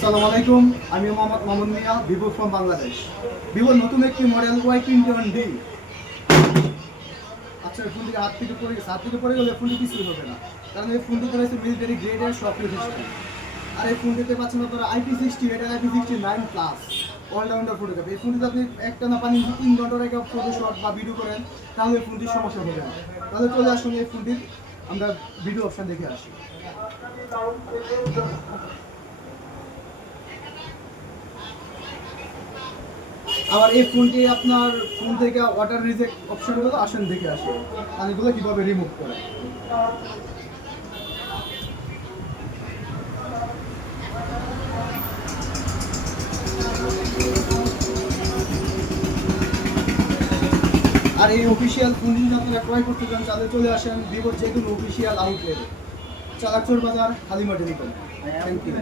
আসসালামু আলাইকুম, আমি মোহাম্মদ মামুন মিয়া, ভিভো ফ্রম বাংলাদেশ। ভিভোর নতুন একটি মডেল Y21D। আচ্ছা, এই ফোনটি হাত থেকে পড়ে গেলে ফোনটি কিছুই হবে না, কারণ এই ফোনটিতে রয়েছে মিলিটারি গ্রেডের সফটওয়্যার সিস্টেম। আর এই ফোনটিতে পাচ্ছেন আপনারা IP60, এটা IP69 প্লাস অলরাউন্ডার ফটোগ্রাফ। এই ফোনটিতে আপনি একটানা পানি 3 ঘন্টার আগে ফটো শট বা ভিডিও করেন, তাহলে এই ফোনটির সমস্যা হবে না। তাহলে চলে আসুন এই ফোনটির আমরা ভিডিও অপশন দেখে আসি। আবার এই ফোনটি আপনার ফোন থেকে ওয়াটার রিজেক্ট অপশনগুলো আসেন দেখে আসে, আর এগুলো কীভাবে রিমুভ করে। আর এই অফিসিয়াল ফোনটি যদি আপনারা ক্রয় করতে চান, তাহলে চলে আসেন ভিভোর যে কোনো অফিসিয়াল আউটলেটে, চালাকচোর বাজার, হালিমাটি নিকট। Thank you.